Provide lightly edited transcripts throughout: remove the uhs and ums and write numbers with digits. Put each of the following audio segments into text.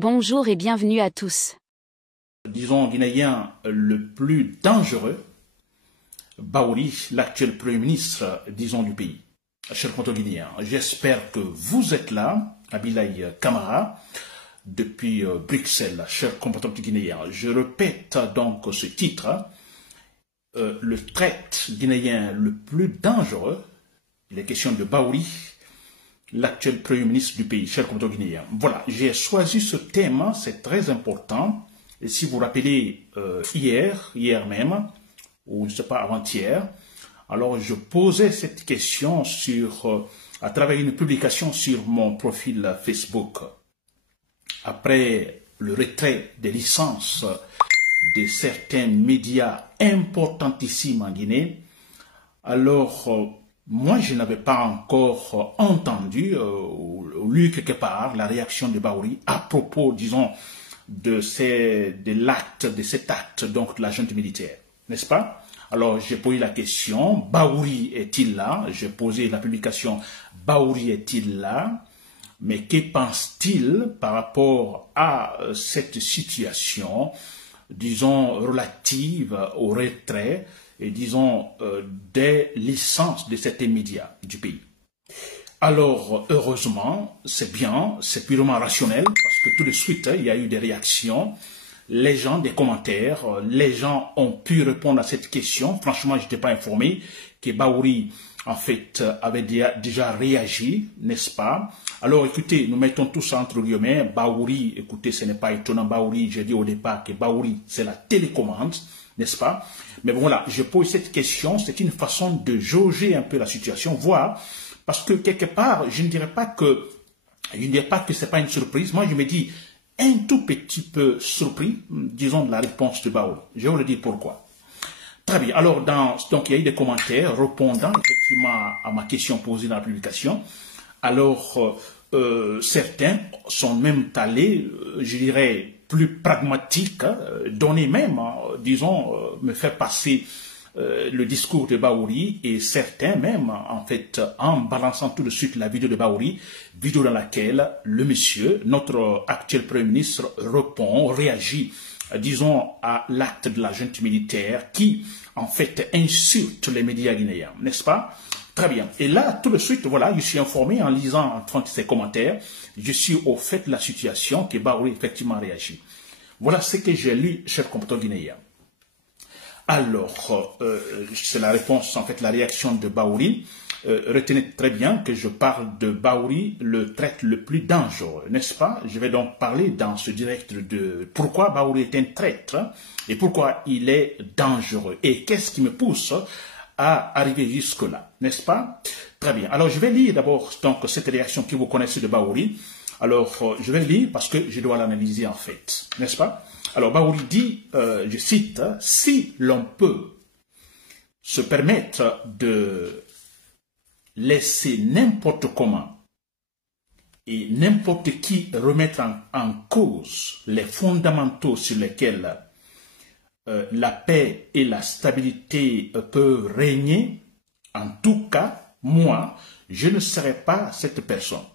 Bonjour et bienvenue à tous. Disons guinéen le plus dangereux, Baouri, l'actuel Premier ministre, disons, du pays. Chers Guinéens, j'espère que vous êtes là, Abilaï Kamara, depuis Bruxelles, chers compatriotes guinéens. Je répète donc ce titre, le traite guinéen le plus dangereux, les questions de Baouri, l'actuel Premier ministre du pays, chers compatriotes guinéens. Voilà, j'ai choisi ce thème, c'est très important. Et si vous vous rappelez, hier même, ou je ne sais pas, avant-hier, alors je posais cette question à travers une publication sur mon profil Facebook. Après le retrait des licences de certains médias importantissimes en Guinée, alors moi je n'avais pas encore entendu ou lu quelque part la réaction de Baouri à propos, disons, de cet acte donc de la junte militaire, n'est-ce pas? Alors j'ai posé la question, Baouri est-il là? J'ai posé la publication, Baouri est-il là? Mais que pense-t-il par rapport à cette situation, disons, relative au retrait et disons des licences de certains médias du pays? Alors, heureusement, c'est bien, c'est purement rationnel, parce que tout de suite, il y a eu des réactions, les gens, des commentaires, les gens ont pu répondre à cette question. Franchement, je n'étais pas informé que Baouri, en fait, avait déjà réagi, n'est-ce pas? Alors, écoutez, nous mettons tout ça entre guillemets. Baouri, écoutez, ce n'est pas étonnant. Baouri, j'ai dit au départ que Baouri, c'est la télécommande, n'est-ce pas? Mais bon, voilà, je pose cette question, c'est une façon de jauger un peu la situation, voir. Parce que quelque part, je ne dirais pas que ce n'est pas une surprise. Moi, je me dis un tout petit peu surpris, disons, de la réponse de Baouri. Je vais vous le dire pourquoi. Très bien. Alors, donc, il y a eu des commentaires répondant effectivement à ma question posée dans la publication. Alors, certains sont même allés, je dirais, plus pragmatiques, donner même, disons, me faire passer le discours de Baouri, et certains même, en fait, en balançant tout de suite la vidéo de Baouri, vidéo dans laquelle le monsieur, notre actuel Premier ministre, réagit, disons, à l'acte de la junte militaire qui, en fait, insulte les médias guinéens, n'est-ce pas? Très bien. Et là, tout de suite, voilà, je suis informé en lisant en ces commentaires, je suis au fait de la situation que Baouri effectivement réagit. Voilà ce que j'ai lu, chers compatriotes guinéens. Alors, c'est la réponse, en fait, la réaction de Baouri. Retenez très bien que je parle de Baouri, le traître le plus dangereux, n'est-ce pas? Je vais donc parler dans ce direct de pourquoi Baouri est un traître et pourquoi il est dangereux. Et qu'est-ce qui me pousse à arriver jusque-là, n'est-ce pas? Très bien. Alors, je vais lire d'abord donc cette réaction que vous connaissez de Baouri. Alors, je vais le lire parce que je dois l'analyser en fait, n'est-ce pas? Alors, Baouri dit, je cite, « Si l'on peut se permettre de laisser n'importe comment et n'importe qui remettre en cause les fondamentaux sur lesquels la paix et la stabilité peuvent régner, en tout cas, moi, je ne serai pas cette personne.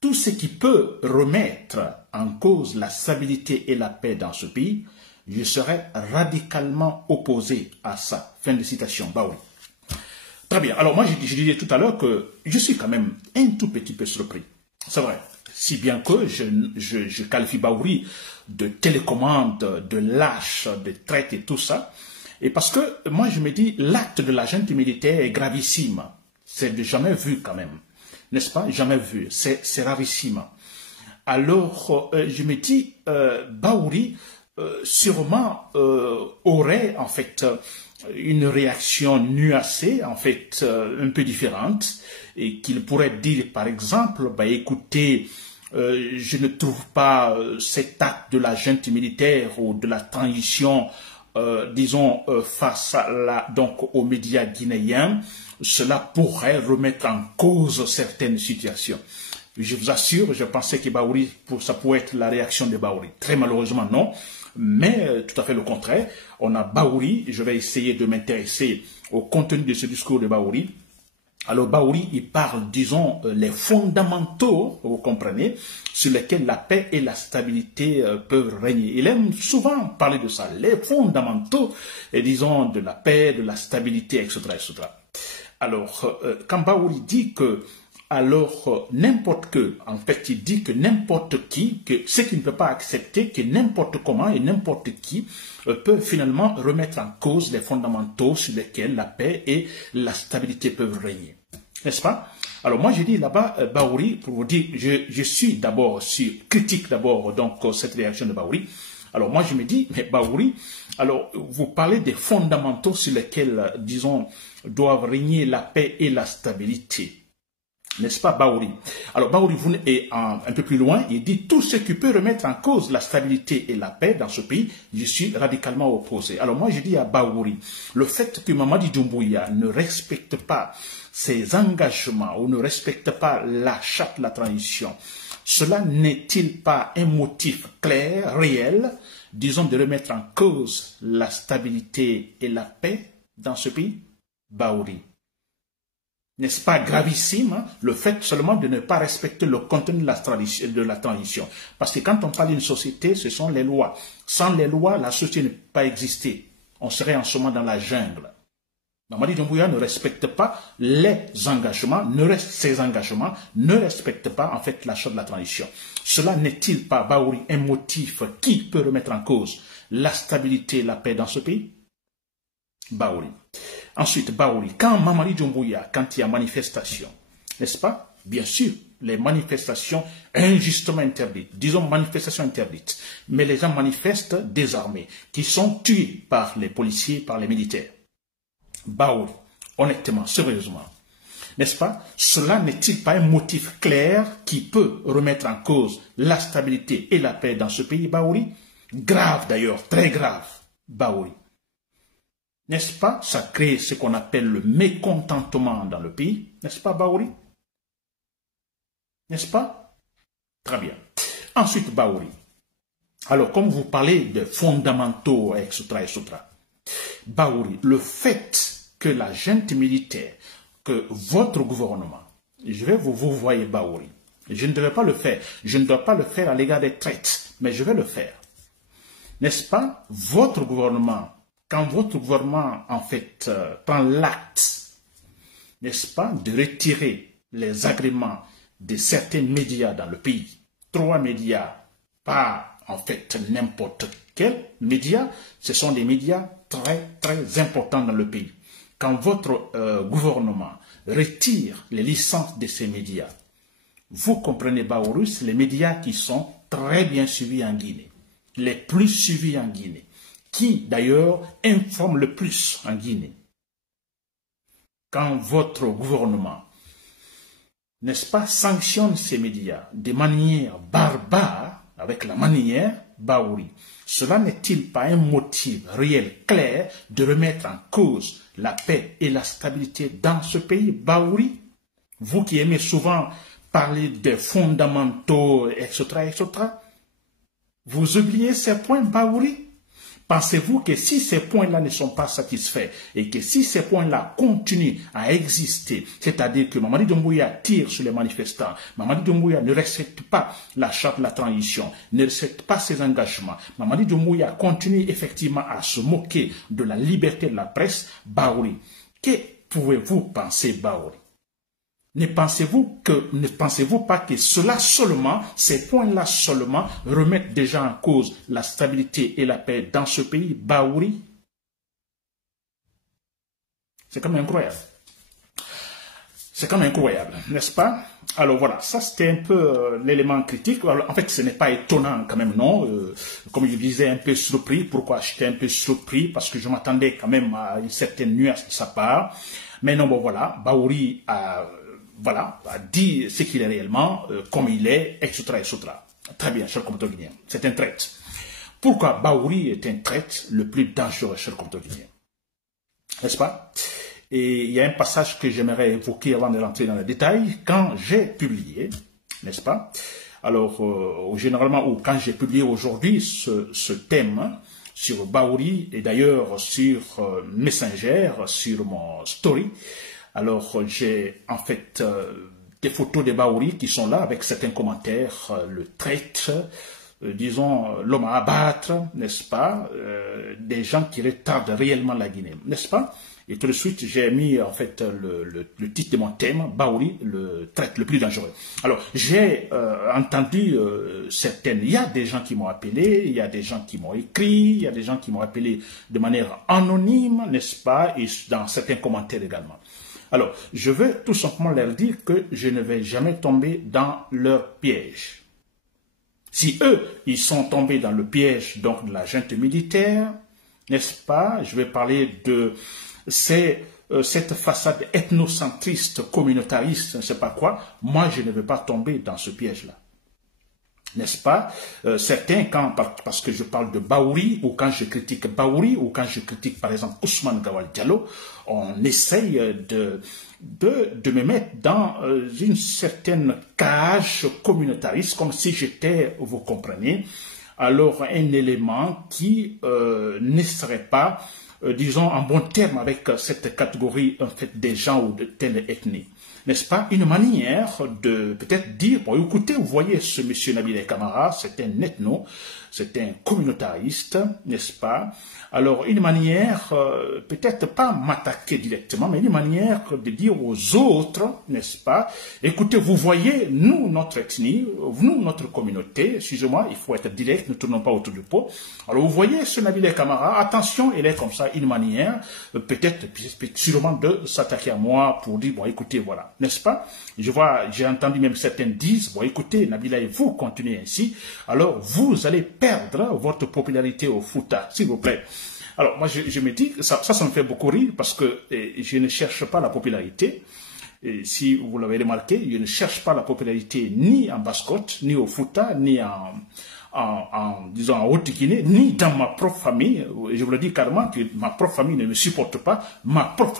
Tout ce qui peut remettre en cause la stabilité et la paix dans ce pays, je serai radicalement opposé à ça. » Fin de citation, Baouri. Très bien. Alors moi, je disais tout à l'heure que je suis quand même un tout petit peu surpris. C'est vrai. Si bien que je qualifie Baouri de télécommande, de lâche, de traite et tout ça. Et parce que moi, je me dis, l'acte de la junte militaire est gravissime. C'est jamais vu quand même. N'est-ce pas? Jamais vu. C'est rarissime. Alors, je me dis, Baouri sûrement aurait en fait une réaction nuancée, en fait un peu différente, et qu'il pourrait dire par exemple, bah, écoutez, je ne trouve pas cet acte de la junte militaire ou de la transition, disons, face à donc aux médias guinéens, cela pourrait remettre en cause certaines situations. Je vous assure, je pensais que Baouri, ça pourrait être la réaction de Baouri. Très malheureusement, non. Mais tout à fait le contraire. On a Baouri, je vais essayer de m'intéresser au contenu de ce discours de Baouri. Alors Baouri, il parle, disons, les fondamentaux, vous comprenez, sur lesquels la paix et la stabilité peuvent régner. Il aime souvent parler de ça, les fondamentaux, et disons, de la paix, de la stabilité, etc., etc. Alors, quand Baouri dit que, alors, n'importe que, en fait, il dit que n'importe qui, que ce qui ne peut pas accepter, que n'importe comment et n'importe qui peut finalement remettre en cause les fondamentaux sur lesquels la paix et la stabilité peuvent régner. N'est-ce pas? Alors moi, je dis là-bas, Baouri, pour vous dire, je suis d'abord, critique d'abord, donc, cette réaction de Baouri. Alors moi, je me dis, mais Baouri, alors, vous parlez des fondamentaux sur lesquels, disons, doivent régner la paix et la stabilité. N'est-ce pas, Baouri? Alors, Baouri est un peu plus loin, il dit tout ce qui peut remettre en cause la stabilité et la paix dans ce pays, je suis radicalement opposé. Alors, moi, je dis à Baouri, le fait que Mamadi Doumbouya ne respecte pas ses engagements ou ne respecte pas la charte de la transition, cela n'est-il pas un motif clair, réel, disons, de remettre en cause la stabilité et la paix dans ce pays? Baouri. N'est-ce pas gravissime, hein, le fait seulement de ne pas respecter le contenu de la transition? Parce que quand on parle d'une société, ce sont les lois. Sans les lois, la société ne peut pas exister. On serait en ce moment dans la jungle. Mamadi Doumbouya ne respecte pas ses engagements, ne respecte pas en fait la charte de la transition. Cela n'est-il pas, Baouri, un motif qui peut remettre en cause la stabilité et la paix dans ce pays? Baouri. Ensuite, Baouri, quand Mamadi Doumbouya, quand il y a manifestation, n'est-ce pas? Bien sûr, les manifestations injustement interdites, disons manifestations interdites, mais les gens manifestent désarmés, qui sont tués par les policiers, par les militaires. Baouri, honnêtement, sérieusement, n'est-ce pas? Cela n'est-il pas un motif clair qui peut remettre en cause la stabilité et la paix dans ce pays, Baouri? Grave d'ailleurs, très grave, Baouri. N'est-ce pas? Ça crée ce qu'on appelle le mécontentement dans le pays. N'est-ce pas, Baouri? N'est-ce pas? Très bien. Ensuite, Baouri. Alors, comme vous parlez de fondamentaux, etc., etc., Baouri, le fait que la junte militaire, que votre gouvernement, je vais vous voyez, Baouri, je ne devais pas le faire. Je ne dois pas le faire à l'égard des traites, mais je vais le faire. N'est-ce pas? Votre gouvernement, quand votre gouvernement, en fait, prend l'acte, n'est-ce pas, de retirer les agréments de certains médias dans le pays, 3 médias, pas, en fait, n'importe quels médias, ce sont des médias très, très importants dans le pays. Quand votre gouvernement retire les licences de ces médias, vous comprenez, Baouri, c'est les médias qui sont très bien suivis en Guinée, les plus suivis en Guinée, qui d'ailleurs informent le plus en Guinée. Quand votre gouvernement, n'est-ce pas, sanctionne ces médias de manière barbare, avec la manière, Baouri, cela n'est-il pas un motif réel, clair, de remettre en cause la paix et la stabilité dans ce pays, Baouri? Vous qui aimez souvent parler des fondamentaux, etc., etc., vous oubliez ces points, Baouri? Pensez-vous que si ces points-là ne sont pas satisfaits et que si ces points-là continuent à exister, c'est-à-dire que Mamadi Doumbouya tire sur les manifestants, Mamadi Doumbouya ne respecte pas la charte de la transition, ne respecte pas ses engagements, Mamadi Doumbouya continue effectivement à se moquer de la liberté de la presse, Baouri, que pouvez-vous penser, Baouri? Ne pensez-vous pas que cela seulement, ces points-là seulement, remettent déjà en cause la stabilité et la paix dans ce pays, Baouri? C'est quand même incroyable. C'est quand même incroyable, n'est-ce pas? Alors voilà, ça c'était un peu l'élément critique. Alors, en fait, ce n'est pas étonnant quand même, non? Comme je disais, un peu surpris. Pourquoi j'étais un peu surpris? Parce que je m'attendais quand même à une certaine nuance de sa part. Mais non, bon voilà, Baouri a dit ce qu'il est réellement, comme il est, etc., etc. Très bien, cher compatriote guinéen. C'est un traître. Pourquoi Baouri est un traître le plus dangereux, cher compatriote guinéen? N'est-ce pas? Et il y a un passage que j'aimerais évoquer avant de rentrer dans les détails. Quand j'ai publié, n'est-ce pas? Alors, généralement, ou quand j'ai publié aujourd'hui ce thème sur Baouri, et d'ailleurs sur Messenger, sur mon story, Alors, j'ai en fait des photos des Baouri qui sont là avec certains commentaires, le traître, disons l'homme à abattre, n'est-ce pas, des gens qui retardent réellement la Guinée, n'est-ce pas? Et tout de suite, j'ai mis en fait le titre de mon thème, Baouri, le traître le plus dangereux. Alors, j'ai entendu certaines, il y a des gens qui m'ont appelé, il y a des gens qui m'ont écrit, il y a des gens qui m'ont appelé de manière anonyme, n'est-ce pas, et dans certains commentaires également. Alors, je veux tout simplement leur dire que je ne vais jamais tomber dans leur piège. Si eux, ils sont tombés dans le piège donc de la junte militaire, n'est-ce pas, je vais parler de cette façade ethnocentriste, communautariste, je ne sais pas quoi, moi je ne veux pas tomber dans ce piège-là. N'est-ce pas? Certains, parce que je parle de Baouri, ou quand je critique Baouri, ou quand je critique par exemple Ousmane Gawal Diallo, on essaye de me mettre dans une certaine cage communautariste, comme si j'étais, vous comprenez, alors un élément qui ne serait pas, disons, en bon terme avec cette catégorie en fait, des gens ou de telle ethnie. N'est-ce pas? Une manière de peut-être dire, bon écoutez, vous voyez ce monsieur Nabil Camara, c'est un ethno, c'est un communautariste, n'est-ce pas? Alors une manière, peut-être pas m'attaquer directement, mais une manière de dire aux autres, n'est-ce pas? Écoutez, vous voyez, nous, notre ethnie, nous, notre communauté, excusez-moi, il faut être direct, ne tournons pas autour du pot. Alors vous voyez ce Nabil Camara, attention, il est comme ça, une manière, peut-être sûrement de s'attaquer à moi pour dire, bon écoutez, voilà. N'est-ce pas? J'ai entendu même certains disent, bon écoutez, Nabila, vous continuez ainsi, alors vous allez perdre votre popularité au Fouta, s'il vous plaît. Alors moi je me dis, ça me fait beaucoup rire parce que je ne cherche pas la popularité. Et si vous l'avez remarqué, je ne cherche pas la popularité ni en Basse-Côte, ni au Fouta, ni disons, en Haute-Guinée, ni dans ma propre famille. Je vous le dis carrément que ma propre famille ne me supporte pas. Dans ma propre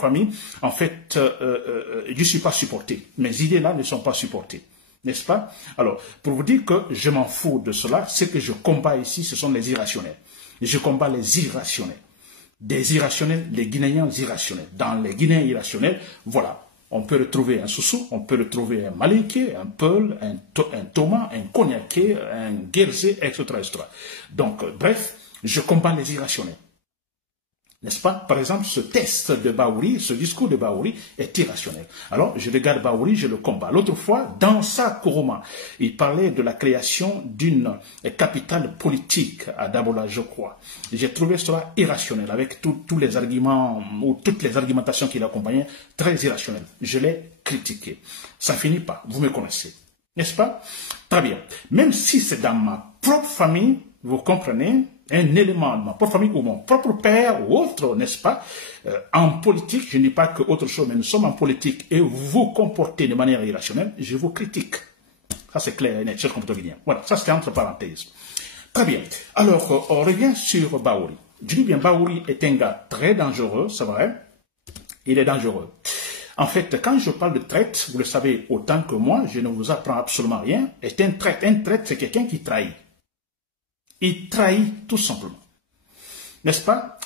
famille, en fait, je ne suis pas supporté. Mes idées-là ne sont pas supportées. N'est-ce pas? Alors, pour vous dire que je m'en fous de cela, ce que je combats ici, ce sont les irrationnels. Je combats les irrationnels. Des irrationnels, les Guinéens irrationnels. Dans les Guinéens irrationnels, voilà. On peut retrouver un Soussou, on peut retrouver un Maliké, un Peul, un Thomas, un Cognaqué, un Guerzé, etc., etc. Donc, bref, je combats les irrationnels. N'est-ce pas? Par exemple, ce test de Baouri, ce discours de Baouri est irrationnel. Alors, je regarde Baouri, je le combats. L'autre fois, dans sa Kourouma, il parlait de la création d'une capitale politique à Dabola, je crois. J'ai trouvé cela irrationnel, avec tous les arguments, ou toutes les argumentations qui l'accompagnaient, très irrationnel. Je l'ai critiqué. Ça finit pas, vous me connaissez. N'est-ce pas? Très bien. Même si c'est dans ma propre famille, vous comprenez, un élément de ma propre famille ou mon propre père ou autre, n'est-ce pas? En politique, je ne dis pas que autre chose, mais nous sommes en politique et vous vous comportez de manière irrationnelle, je vous critique. Ça c'est clair et net, cher compatriotes guinéens. Voilà, ça c'était entre parenthèses. Très bien. Alors, on revient sur Baouri. Je dis bien, Baouri est un gars très dangereux, c'est vrai. Il est dangereux. En fait, quand je parle de traite, vous le savez autant que moi, je ne vous apprends absolument rien. Est un traite. Un traite, c'est quelqu'un qui trahit. Il trahit tout simplement. N'est-ce pas?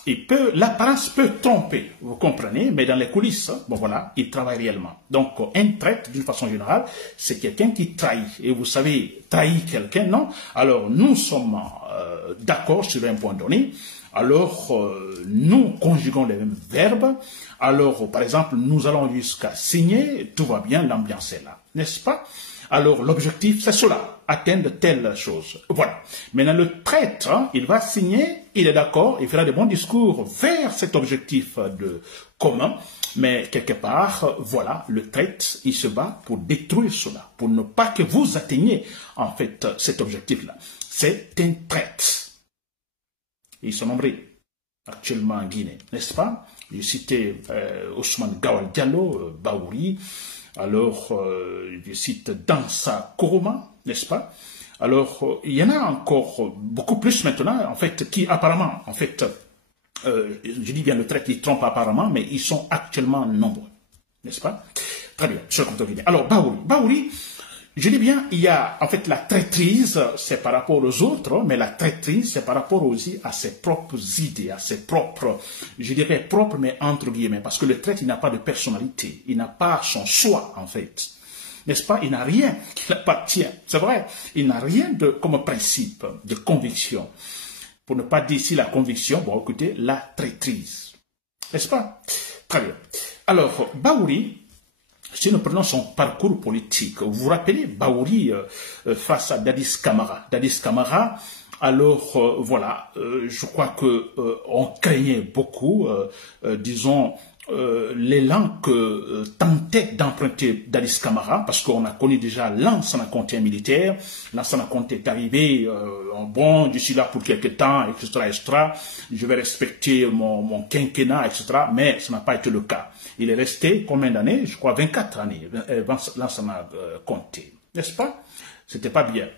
L'apparence peut tromper, vous comprenez, mais dans les coulisses, bon voilà, il travaille réellement. Donc, un traître, d'une façon générale, c'est quelqu'un qui trahit. Et vous savez, trahir quelqu'un, non? Alors, nous sommes d'accord sur un point donné. Alors, nous conjuguons les mêmes verbes. Alors, par exemple, nous allons jusqu'à signer, tout va bien, l'ambiance est là. N'est-ce pas? Alors, l'objectif, c'est cela, atteindre telle chose. Voilà. Maintenant, le traître, il va signer, il est d'accord, il fera de bons discours vers cet objectif commun, mais quelque part, voilà, le traître, il se bat pour détruire cela, pour ne pas que vous atteigniez, en fait, cet objectif-là. C'est un traître. Ils sont nombreux actuellement en Guinée, n'est-ce pas? J'ai cité Ousmane Gawal Diallo, Baouri. Alors, je cite Dansa Kourouma, n'est-ce pas? Alors, il y en a encore beaucoup plus maintenant, en fait, qui apparemment, en fait, je dis bien le trait, ils trompent apparemment, mais ils sont actuellement nombreux, n'est-ce pas? Très bien, cher compte. Alors, Baouri, Je dis bien, il y a en fait la traîtrise, c'est par rapport aux autres, mais la traîtrise, c'est par rapport aussi à ses propres idées, à ses propres, je dirais propres, mais entre guillemets, parce que le traître, il n'a pas de personnalité, il n'a pas son soi, en fait. N'est-ce pas? Il n'a rien qui l'appartient. C'est vrai, il n'a rien de, comme principe, de conviction. Pour ne pas dire ici la conviction, bon, écoutez, la traîtrise. N'est-ce pas? Très bien. Alors, Baouri, si nous prenons son parcours politique, vous vous rappelez Baouri face à Dadis Camara. Dadis Camara, alors voilà, je crois que on craignait beaucoup, disons, l'élan que tentait d'emprunter Dadis Camara, parce qu'on a connu déjà Lansana Conté militaire. Lansana Conté est arrivé, bon, je suis là pour quelque temps, etc., etc., je vais respecter mon quinquennat, etc., mais ce n'a pas été le cas. Il est resté combien d'années? Je crois 24 années, Lansana Conté, n'est-ce pas? C'était pas bien.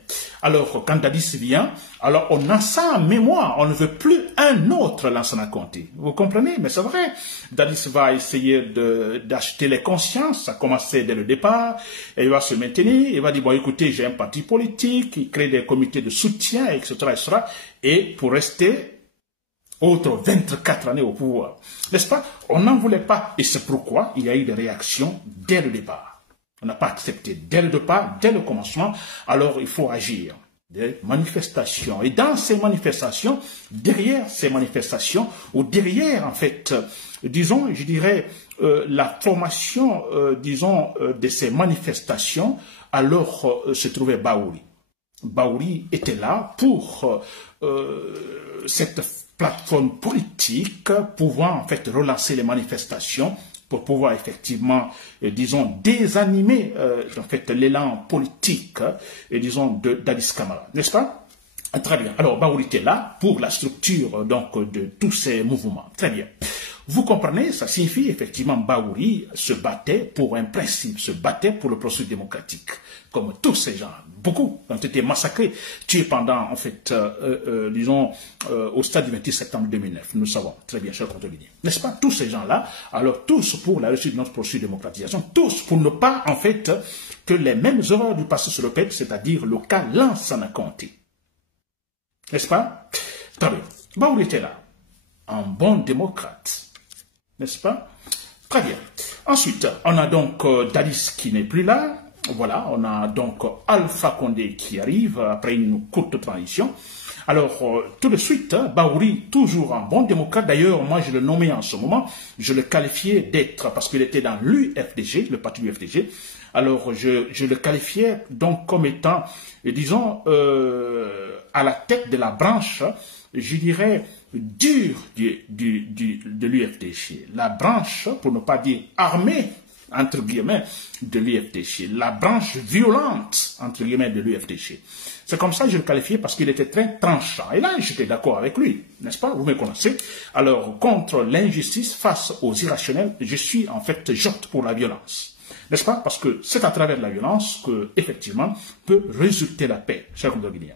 Alors, quand Dadis vient, alors on a ça en mémoire. On ne veut plus un autre Lansana Conté. Vous comprenez? Mais c'est vrai. Dadis va essayer d'acheter les consciences. Ça a commencé dès le départ. Et il va se maintenir. Il va dire, bon, écoutez, j'ai un parti politique. Il crée des comités de soutien, etc., etc. Et pour rester autres 24 années au pouvoir. N'est-ce pas? On n'en voulait pas. Et c'est pourquoi il y a eu des réactions dès le départ. On n'a pas accepté dès le départ, dès le commencement, alors il faut agir. Des manifestations. Et dans ces manifestations, derrière ces manifestations, ou derrière, en fait, disons, je dirais, la formation, disons, de ces manifestations, alors se trouvait Baouri. Baouri était là pour cette plateforme politique pouvant, en fait, relancer les manifestations, pour pouvoir effectivement, disons, désanimer en fait l'élan politique, disons, d'Adis Camara, n'est-ce pas? Très bien. Alors, Baouri était là pour la structure donc de tous ces mouvements. Très bien. Vous comprenez, ça signifie effectivement Baouri se battait pour un principe, se battait pour le processus démocratique, comme tous ces gens. Beaucoup ont été massacrés, tués pendant, en fait, disons, au stade du 28 septembre 2009. Nous le savons très bien, chers contrôleurs. N'est-ce pas? Tous ces gens-là, alors tous pour la réussite de notre processus de démocratisation, tous pour ne pas, en fait, que les mêmes erreurs du passé se répètent, c'est-à-dire le cas Lansana Conté. N'est-ce pas? Très bien. Baouri était là, un bon démocrate. N'est-ce pas? Très bien. Ensuite, on a donc Dadis qui n'est plus là. Voilà, on a donc Alpha Condé qui arrive après une courte transition. Alors, tout de suite, Baouri, toujours un bon démocrate. D'ailleurs, moi, je le nommais en ce moment. Je le qualifiais d'être, parce qu'il était dans l'UFDG, le parti de l'UFDG. Alors, je le qualifiais donc comme étant, disons, à la tête de la branche, je dirais, dure de l'UFDG. La branche, pour ne pas dire armée, entre guillemets, de l'UFDG. La branche violente, entre guillemets, de l'UFDG. C'est comme ça que je le qualifiais parce qu'il était très tranchant. Et là, j'étais d'accord avec lui, n'est-ce pas? Vous me connaissez. Alors, contre l'injustice, face aux irrationnels, je suis en fait j'opte pour la violence. N'est-ce pas? Parce que c'est à travers la violence que, effectivement, peut résulter la paix, chers Guinéens.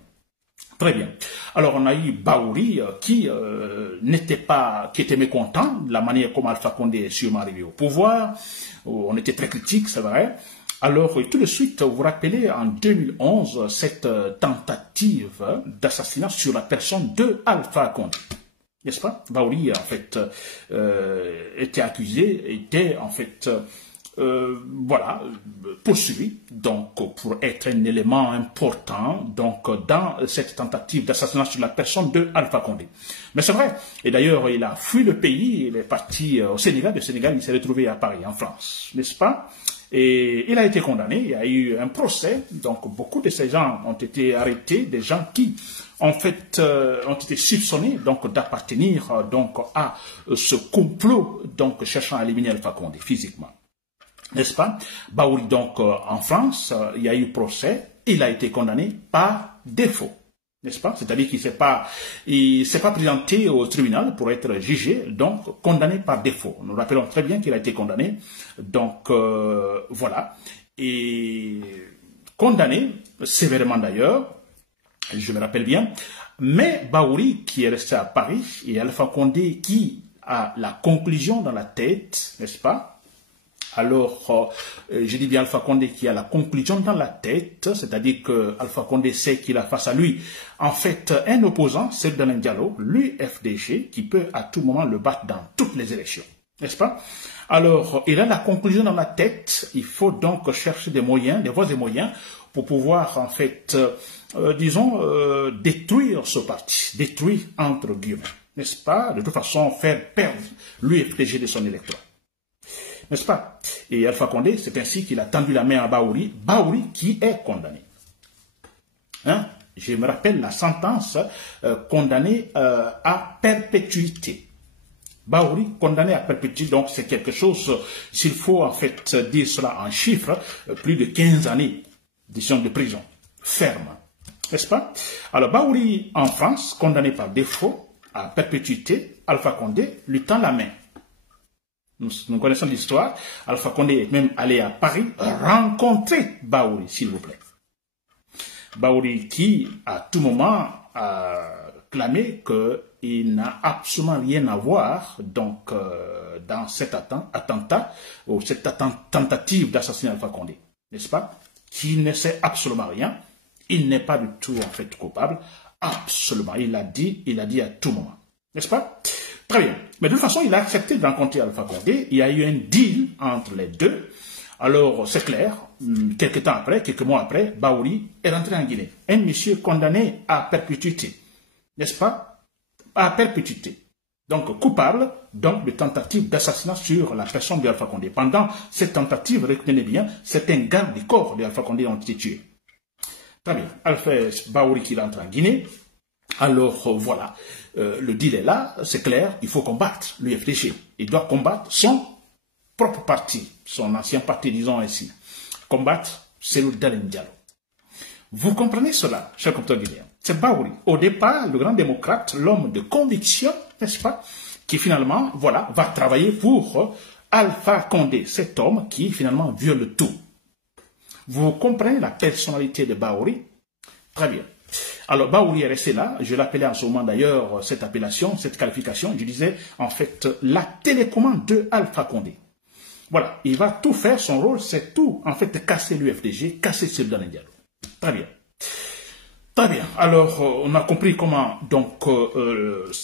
Très bien. Alors, on a eu Baouri qui était mécontent de la manière comme Alpha Condé est sûrement arrivé au pouvoir. On était très critique, c'est vrai. Alors, tout de suite, vous vous rappelez, en 2011, cette tentative d'assassinat sur la personne de Alpha Condé. N'est-ce pas? Baouri, en fait, était accusé, était, en fait, voilà, poursuivi, donc pour être un élément important donc dans cette tentative d'assassinat sur la personne de Alpha Condé. Mais c'est vrai, et d'ailleurs il a fui le pays, il est parti au Sénégal, du Sénégal il s'est retrouvé à Paris, en France, n'est-ce pas? Et il a été condamné, il y a eu un procès, donc beaucoup de ces gens ont été arrêtés, des gens qui en fait ont été soupçonnés donc d'appartenir donc à ce complot donc cherchant à éliminer Alpha Condé physiquement. N'est-ce pas? Baouri, donc, en France, il y a eu procès, il a été condamné par défaut. N'est-ce pas? C'est-à-dire qu'il ne s'est pas présenté au tribunal pour être jugé, donc condamné par défaut. Nous rappelons très bien qu'il a été condamné, donc, voilà. Et condamné, sévèrement d'ailleurs, je me rappelle bien, mais Baouri, qui est resté à Paris, et Alpha Condé, qui a la conclusion dans la tête, n'est-ce pas? Alors, je dis bien Alpha Condé qui a la conclusion dans la tête, c'est-à-dire que Alpha Condé sait qu'il a face à lui, en fait, un opposant, c'est Damien Diallo, l'UFDG, qui peut à tout moment le battre dans toutes les élections. N'est-ce pas? Alors, il a la conclusion dans la tête, il faut donc chercher des moyens, des voies et moyens pour pouvoir, en fait, détruire ce parti, détruire entre guillemets, n'est-ce pas? De toute façon, faire perdre l'UFDG de son électorat. N'est-ce pas? Et Alpha Condé, c'est ainsi qu'il a tendu la main à Bahouri, Bahouri qui est condamné. Hein? Je me rappelle la sentence condamnée à perpétuité. Bahouri condamné à perpétuité, donc c'est quelque chose, s'il faut en fait dire cela en chiffres, plus de 15 années de prison ferme. N'est-ce pas? Alors Bahouri en France, condamné par défaut à perpétuité, Alpha Condé lui tend la main. Nous connaissons l'histoire. Alpha Condé est même allé à Paris rencontrer Bahouri, s'il vous plaît. Bahouri qui, à tout moment, a clamé qu'il n'a absolument rien à voir donc, dans cet attentat ou cette tentative d'assassinat Alpha Condé. N'est-ce pas? Qui ne sait absolument rien. Il n'est pas du tout en fait coupable. Absolument. Il a dit à tout moment. N'est-ce pas? Très bien. Mais de toute façon, il a accepté de rencontrer Alpha Condé. Il y a eu un deal entre les deux. Alors, c'est clair, quelques mois après, Bahouri est rentré en Guinée. Un monsieur condamné à perpétuité. N'est-ce pas? À perpétuité. Donc, coupable donc, de tentative d'assassinat sur la personne de Alpha Condé. Pendant cette tentative, retenez bien, c'est un garde du corps de Alpha Condé qui ont été tués. Très bien. Bahouri qui rentre en Guinée. Alors, voilà. Le deal est là, c'est clair, il faut combattre l'UFDG. Il doit combattre son propre parti, son ancien parti, disons ainsi. Combattre celui d'Alain Diallo. Vous comprenez cela, chers compatriotes guinéens? C'est Bahouri. Au départ, le grand démocrate, l'homme de conviction, n'est-ce pas, qui finalement, voilà, va travailler pour Alpha Condé, cet homme qui finalement viole tout. Vous comprenez la personnalité de Bahouri? Très bien. Alors, Bahouri est resté là, je l'appelais en ce moment d'ailleurs, cette appellation, cette qualification, je disais en fait la télécommande de Alpha Condé. Voilà, il va tout faire, son rôle c'est tout, en fait, casser l'UFDG, casser Damien Diallo. Très bien. Très bien, alors on a compris comment donc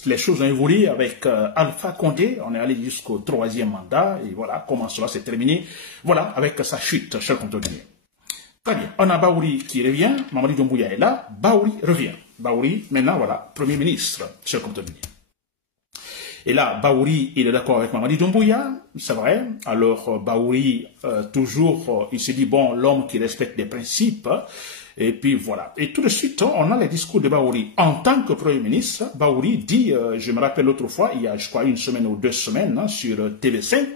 les choses ont évolué avec Alpha Condé, on est allé jusqu'au 3e mandat, et voilà comment cela s'est terminé, voilà, avec sa chute, cher compatriotes. Très bien. On a Bahouri qui revient. Mamadi Doumbouya est là. Bahouri revient. Bahouri, maintenant, voilà, Premier ministre, cher compatriotes. Et là, Bahouri, il est d'accord avec Mamadi Doumbouya, c'est vrai. Alors, Bahouri, toujours, il se dit, bon, l'homme qui respecte des principes. Et puis, voilà. Et tout de suite, on a les discours de Bahouri. En tant que Premier ministre, Bahouri dit, je me rappelle l'autre fois, il y a, je crois, 1 semaine ou 2 semaines, hein, sur TV5,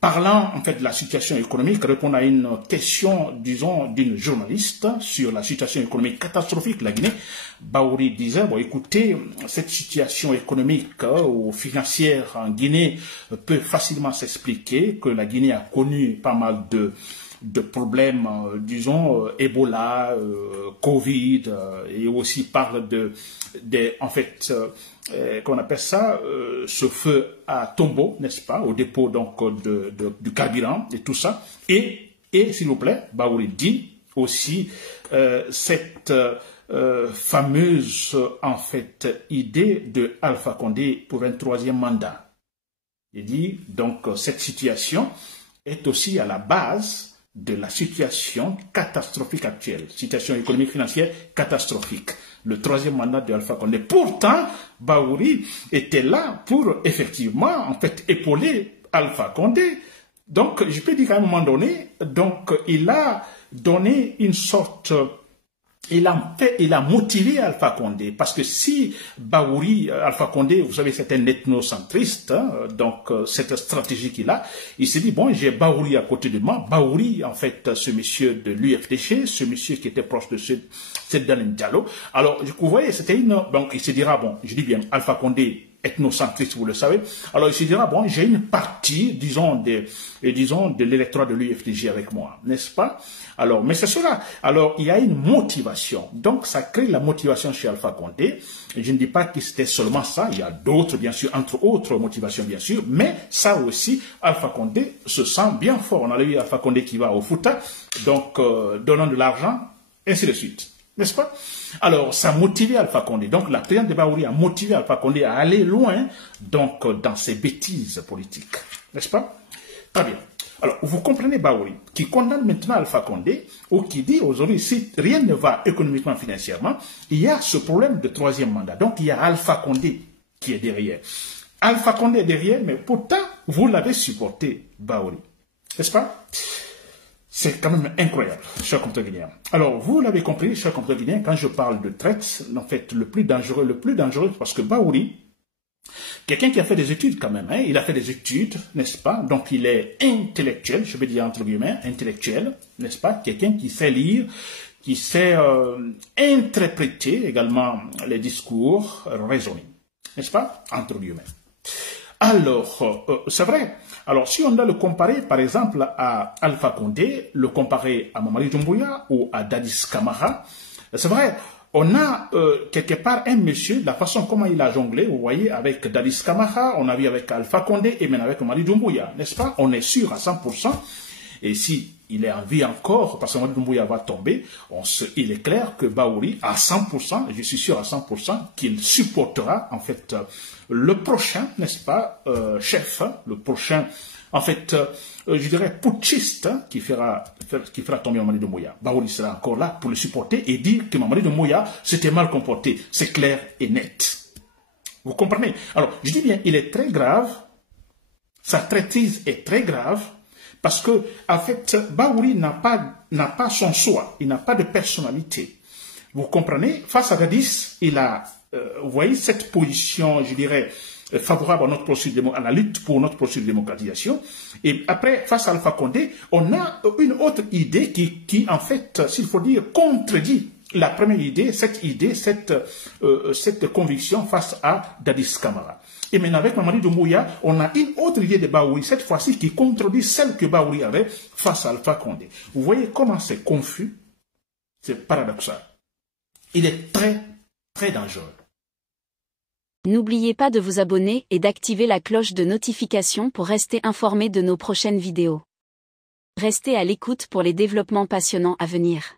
parlant en fait de la situation économique, répondant à une question, disons, d'une journaliste sur la situation économique catastrophique de la Guinée, Bahouri disait, bon, écoutez, cette situation économique ou financière en Guinée peut facilement s'expliquer, que la Guinée a connu pas mal de problèmes, disons, Ebola, Covid, et aussi parle en fait, qu'on appelle ça, ce feu à Tombo, n'est-ce pas, au dépôt donc du carburant et tout ça. Et s'il vous plaît, Bahouri dit aussi cette fameuse en fait idée de Alpha Condé pour un 3e mandat. Il dit donc cette situation est aussi à la base de la situation catastrophique actuelle, situation économique financière catastrophique, le 3e mandat de Alpha Condé. Pourtant, Bahouri était là pour effectivement en fait épauler Alpha Condé. Donc, je peux dire qu'à un moment donné, donc il a donné une sorte, il a motivé Alpha Condé, parce que si Bahouri, Alpha Condé, vous savez, c'est un ethnocentriste, hein, donc cette stratégie qu'il a, il s'est dit, bon, j'ai Bahouri à côté de moi, Bahouri, en fait, ce monsieur de l'UFDG, ce monsieur qui était proche de Damien Diallo. Alors, vous voyez, c'était donc il se dira, bon, je dis bien, Alpha Condé ethnocentriste, vous le savez. Alors il se dira, bon, j'ai une partie, disons, de l'électorat de l'UFDG avec moi, n'est-ce pas? Alors, mais c'est cela. Alors, il y a une motivation. Donc, ça crée la motivation chez Alpha Condé. Je ne dis pas que c'était seulement ça. Il y a d'autres, bien sûr, entre autres motivations, bien sûr. Mais ça aussi, Alpha Condé se sent bien fort. On a vu Alpha Condé qui va au Fouta, donc donnant de l'argent, ainsi de suite. N'est-ce pas? Alors, ça a motivé Alpha Condé. Donc, la présidente de Baouri a motivé Alpha Condé à aller loin, donc, dans ses bêtises politiques. N'est-ce pas? Très bien. Alors, vous comprenez Baouri, qui condamne maintenant Alpha Condé, ou qui dit aujourd'hui, si rien ne va économiquement, financièrement, il y a ce problème de troisième mandat. Donc, il y a Alpha Condé qui est derrière. Alpha Condé est derrière, mais pourtant, vous l'avez supporté, Baouri. N'est-ce pas? C'est quand même incroyable, chers compatriotes guinéens. Alors, vous l'avez compris, chers compatriotes guinéens, quand je parle de traite, en fait, le plus dangereux, parce que Baouri, quelqu'un qui a fait des études quand même, hein, il a fait des études, n'est-ce pas? Donc il est intellectuel, je vais dire entre guillemets, intellectuel, n'est-ce pas? Quelqu'un qui sait lire, qui sait interpréter également les discours raisonnés, n'est-ce pas? Entre guillemets. Alors, c'est vrai. Alors, si on doit le comparer, par exemple, à Alpha Condé, le comparer à Mamadi Doumbouya ou à Dadis Camara, c'est vrai. On a quelque part un monsieur, la façon comment il a jonglé, vous voyez, avec Dadis Camara, on a vu avec Alpha Condé et maintenant avec Mamadi Doumbouya, n'est-ce pas? On est sûr à 100%. Et si il est en vie encore, parce que Mamadi Doumbouya va tomber, il est clair que Baouri, à 100%, je suis sûr à 100%, qu'il supportera, en fait, le prochain, n'est-ce pas, chef, le prochain, en fait, je dirais, putschiste, qui fera tomber Mamadi Doumbouya. Baouri sera encore là pour le supporter et dire que Mamadi Doumbouya s'était mal comporté. C'est clair et net. Vous comprenez? Alors, je dis bien, il est très grave, sa traîtrise est très grave, parce que, en fait, Baouri n'a pas son soi, il n'a pas de personnalité. Vous comprenez? Face à Dadis, il a, vous voyez, cette position, je dirais, favorable à la lutte pour notre processus de démocratisation. Et après, face à Alpha Condé, on a une autre idée qui en fait, s'il faut dire, contredit la première idée, cette conviction face à Dadis Camara. Et maintenant, avec Mamadi Doumbouya, on a une autre idée de Baouri, cette fois-ci, qui contredit celle que Baouri avait face à Alpha Condé. Vous voyez comment c'est confus? C'est paradoxal. Il est très, très dangereux. N'oubliez pas de vous abonner et d'activer la cloche de notification pour rester informé de nos prochaines vidéos. Restez à l'écoute pour les développements passionnants à venir.